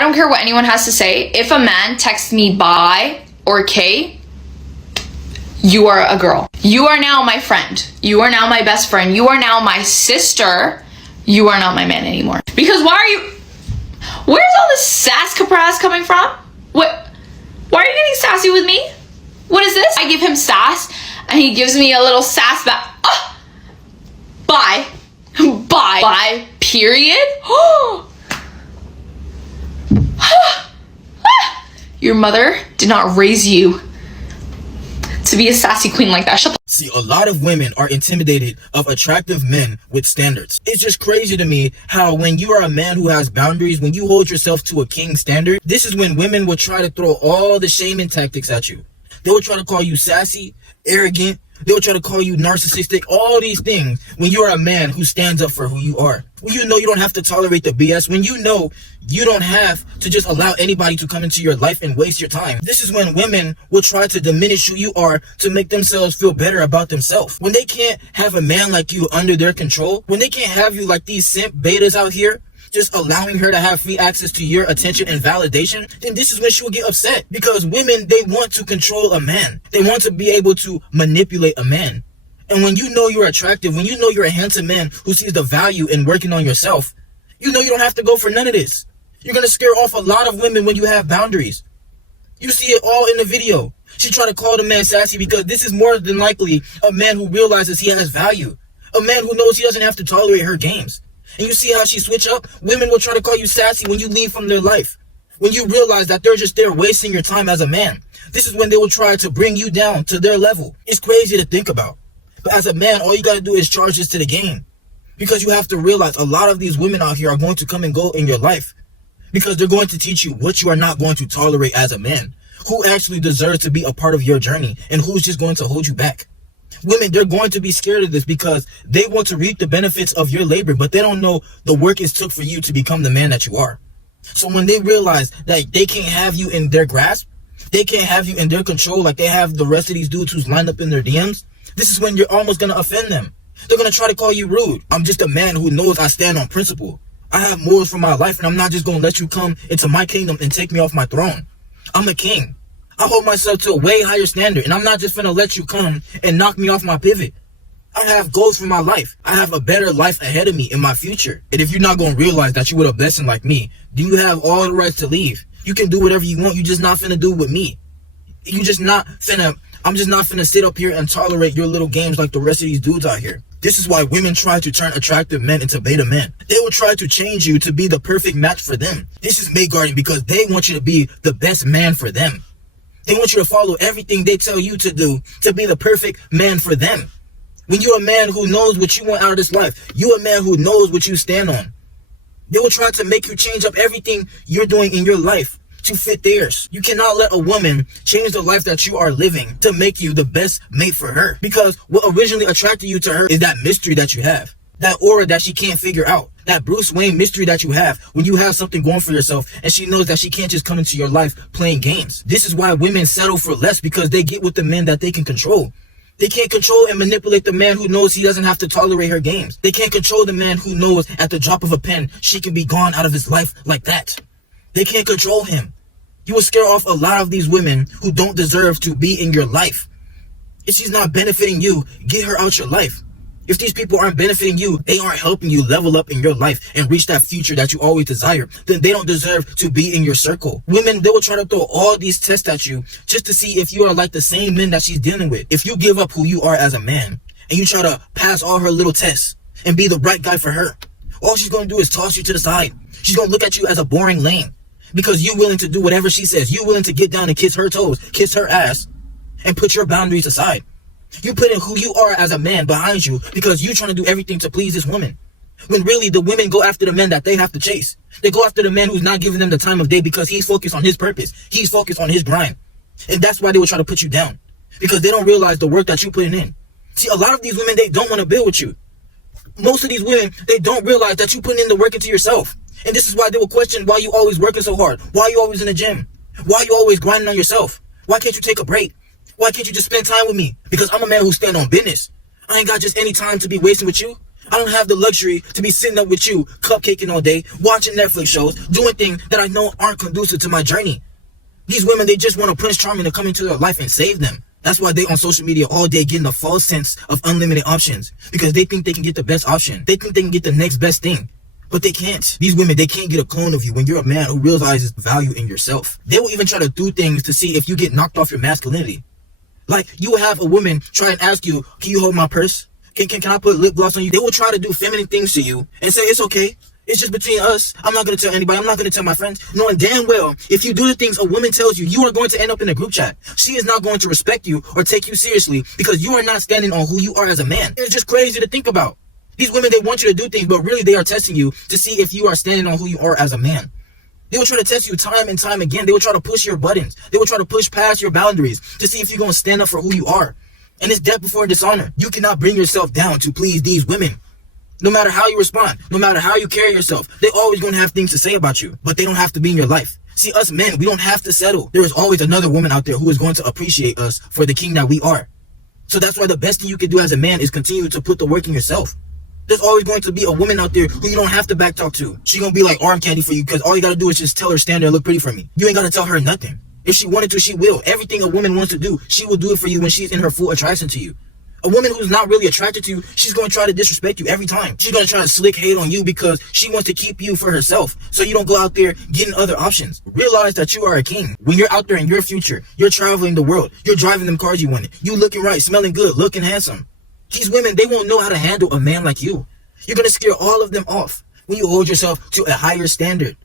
I don't care what anyone has to say. If a man texts me bye or K, you are a girl. You are now my friend. You are now my best friend. You are now my sister. You are not my man anymore. Because where's all this sass capras coming from? Why are you getting sassy with me? What is this? I give him sass and he gives me a little sass back. Bye. Bye. Bye. Period. Your mother did not raise you to be a sassy queen like that. Shut the See, a lot of women are intimidated of attractive men with standards. It's just crazy to me how when you are a man who has boundaries, when you hold yourself to a king standard, this is when women will try to throw all the shaming tactics at you. They will try to call you sassy, arrogant. They will try to call you narcissistic, all these things when you're a man who stands up for who you are. When you know you don't have to tolerate the BS, when you know you don't have to just allow anybody to come into your life and waste your time. This is when women will try to diminish who you are to make themselves feel better about themselves. When they can't have a man like you under their control, when they can't have you like these simp betas out here, just allowing her to have free access to your attention and validation, then this is when she will get upset. Because women, they want to control a man. They want to be able to manipulate a man. And when you know you're attractive, when you know you're a handsome man who sees the value in working on yourself, you know you don't have to go for none of this. You're going to scare off a lot of women when you have boundaries. You see it all in the video. She tried to call the man sassy because this is more than likely a man who realizes he has value. A man who knows he doesn't have to tolerate her games. And you see how she switch up? Women will try to call you sassy when you leave from their life. When you realize that they're just there wasting your time as a man. This is when they will try to bring you down to their level. It's crazy to think about. But as a man, all you got to do is charge this to the game. Because you have to realize a lot of these women out here are going to come and go in your life. Because they're going to teach you what you are not going to tolerate as a man. Who actually deserves to be a part of your journey and who's just going to hold you back. Women, they're going to be scared of this because they want to reap the benefits of your labor, but they don't know the work it took for you to become the man that you are. So when they realize that they can't have you in their grasp, they can't have you in their control like they have the rest of these dudes who's lined up in their DMs, this is when you're almost going to offend them. They're going to try to call you rude. I'm just a man who knows I stand on principle. I have morals for my life, and I'm not just going to let you come into my kingdom and take me off my throne. I'm a king. I hold myself to a way higher standard, and I'm not just gonna let you come and knock me off my pivot. I have goals for my life. I have a better life ahead of me in my future. And if you're not gonna realize that you with a blessing like me, then you have all the rights to leave. You can do whatever you want. You just not finna do it with me. I'm just not finna sit up here and tolerate your little games like the rest of these dudes out here. This is why women try to turn attractive men into beta men. They will try to change you to be the perfect match for them. This is mate guarding because they want you to be the best man for them. They want you to follow everything they tell you to do to be the perfect man for them. When you're a man who knows what you want out of this life, you're a man who knows what you stand on. They will try to make you change up everything you're doing in your life to fit theirs. You cannot let a woman change the life that you are living to make you the best mate for her. Because what originally attracted you to her is that mystery that you have. That aura that she can't figure out. That Bruce Wayne mystery that you have when you have something going for yourself and she knows that she can't just come into your life playing games. This is why women settle for less, because they get with the men that they can control. They can't control and manipulate the man who knows he doesn't have to tolerate her games. They can't control the man who knows at the drop of a pen she can be gone out of his life like that. They can't control him. You will scare off a lot of these women who don't deserve to be in your life. If she's not benefiting you, get her out your life. If these people aren't benefiting you, they aren't helping you level up in your life and reach that future that you always desire, then they don't deserve to be in your circle. Women, they will try to throw all these tests at you just to see if you are like the same men that she's dealing with. If you give up who you are as a man and you try to pass all her little tests and be the right guy for her, all she's going to do is toss you to the side. She's going to look at you as a boring lame because you're willing to do whatever she says. You're willing to get down and kiss her toes, kiss her ass, and put your boundaries aside. You put in who you are as a man behind you because you're trying to do everything to please this woman. When really the women go after the men that they have to chase. They go after the man who's not giving them the time of day because he's focused on his purpose. He's focused on his grind. And that's why they will try to put you down. Because they don't realize the work that you're putting in. See, a lot of these women, they don't want to build with you. Most of these women, they don't realize that you're putting in the work into yourself. And this is why they will question why you always working so hard. Why you always in the gym? Why you always grinding on yourself? Why can't you take a break? Why can't you just spend time with me? Because I'm a man who stand on business. I ain't got just any time to be wasting with you. I don't have the luxury to be sitting up with you, cupcaking all day, watching Netflix shows, doing things that I know aren't conducive to my journey. These women, they just want a Prince Charming to come into their life and save them. That's why they on social media all day getting a false sense of unlimited options, because they think they can get the best option. They think they can get the next best thing. But they can't. These women, they can't get a clone of you when you're a man who realizes value in yourself. They will even try to do things to see if you get knocked off your masculinity. Like, you have a woman try and ask you, can you hold my purse? Can I put lip gloss on you? They will try to do feminine things to you and say, it's okay. It's just between us. I'm not going to tell anybody. I'm not going to tell my friends. Knowing damn well, if you do the things a woman tells you, you are going to end up in a group chat. She is not going to respect you or take you seriously because you are not standing on who you are as a man. It's just crazy to think about. These women, they want you to do things, but really they are testing you to see if you are standing on who you are as a man. They will try to test you time and time again. They will try to push your buttons. They will try to push past your boundaries to see if you're going to stand up for who you are. And it's death before dishonor. You cannot bring yourself down to please these women. No matter how you respond, no matter how you carry yourself, they're always going to have things to say about you, but they don't have to be in your life. See, us men, we don't have to settle. There is always another woman out there who is going to appreciate us for the king that we are. So that's why the best thing you can do as a man is continue to put the work in yourself. There's always going to be a woman out there who you don't have to backtalk to. She gonna be like arm candy for you because all you gotta do is just tell her stand there and look pretty for me. You ain't gotta tell her nothing. If she wanted to, she will. Everything a woman wants to do, she will do it for you when she's in her full attraction to you. A woman who's not really attracted to you, she's going to try to disrespect you every time. She's going to try to slick hate on you because she wants to keep you for herself. So you don't go out there getting other options. Realize that you are a king. When you're out there in your future, you're traveling the world. You're driving them cars you wanted. You looking right, smelling good, looking handsome. These women, they won't know how to handle a man like you. You're going to scare all of them off when you hold yourself to a higher standard.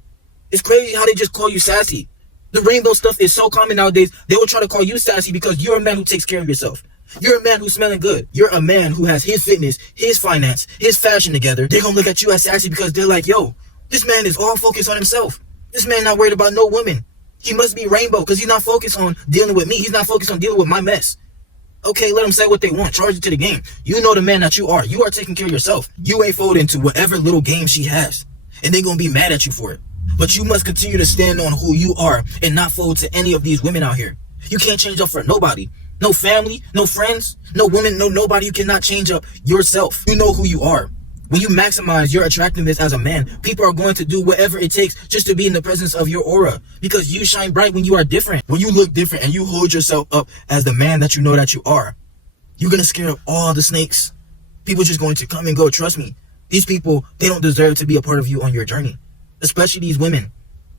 It's crazy how they just call you sassy. The rainbow stuff is so common nowadays. They will try to call you sassy because you're a man who takes care of yourself. You're a man who's smelling good. You're a man who has his fitness, his finance, his fashion together. They're gonna look at you as sassy because they're like, yo, this man is all focused on himself. This man not worried about no woman. He must be rainbow because he's not focused on dealing with me. He's not focused on dealing with my mess. Okay, let them say what they want. Charge it to the game. You know the man that you are. You are taking care of yourself. You ain't folding into whatever little game she has. And they're gonna be mad at you for it. But you must continue to stand on who you are and not fold to any of these women out here. You can't change up for nobody. No family, no friends, no woman, no nobody. You cannot change up yourself. You know who you are. When you maximize your attractiveness as a man, people are going to do whatever it takes just to be in the presence of your aura. Because you shine bright when you are different. When you look different and you hold yourself up as the man that you know that you are, you're going to scare up all the snakes. People just going to come and go. Trust me. These people, they don't deserve to be a part of you on your journey. Especially these women.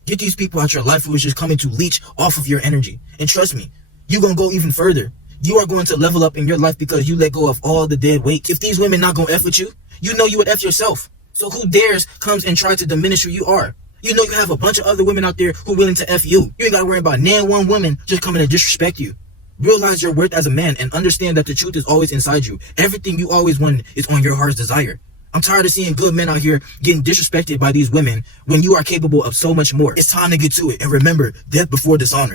Get these people out your life who is just coming to leech off of your energy. And trust me, you're going to go even further. You are going to level up in your life because you let go of all the dead weight. If these women not going to F with you, you know you would F yourself. So who dares comes and try to diminish who you are? You know you have a bunch of other women out there who are willing to F you. You ain't got to worry about nan one woman just coming to disrespect you. Realize your worth as a man and understand that the truth is always inside you. Everything you always wanted is on your heart's desire. I'm tired of seeing good men out here getting disrespected by these women when you are capable of so much more. It's time to get to it. And remember, death before dishonor.